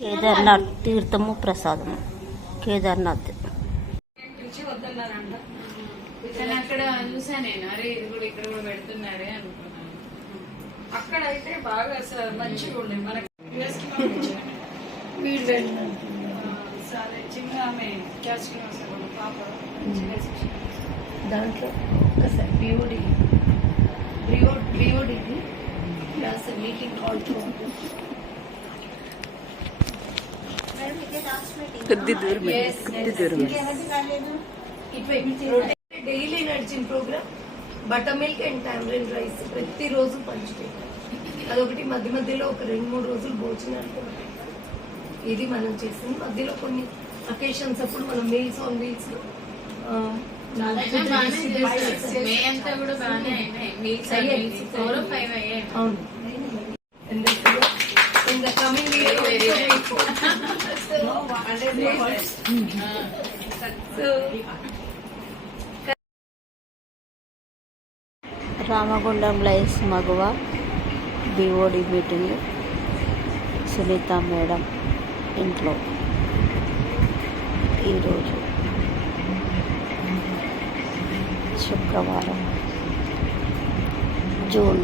కేదార్నాథ్ తీర్థము ప్రసాదము కేదార్నాథ్ అక్కడ చూసా నేను. అరే ఇది కూడా ఇక్కడ కూడా పెడుతున్నారే అనుకున్నాను. అక్కడ అయితే బాగా మంచిగా ఉండే మనకి సరే చిన్న ఆమె క్యాస్ట్ పాప దాంట్లో ఒకసారి బిఓడిది క్లాస్ మీటింగ్ కాల్ డైలీ నడిచిన program butter milk and tamarind rice ప్రతిరోజు పంచుతాం. అదొకటి మధ్య మధ్యలో ఒక 2-3 రోజులు భోజనాలు. ఇది మనం చేసింది. మధ్యలో కొన్ని అకేషన్స్ అప్పుడు మనం మీల్స్ ఆన్ వీల్స్ అవును. రామగుండం లైన్స్ మగువ బిఓడి మీటింగ్ సునీత మేడం ఇంట్లో ఈరోజు శుక్రవారం జూన్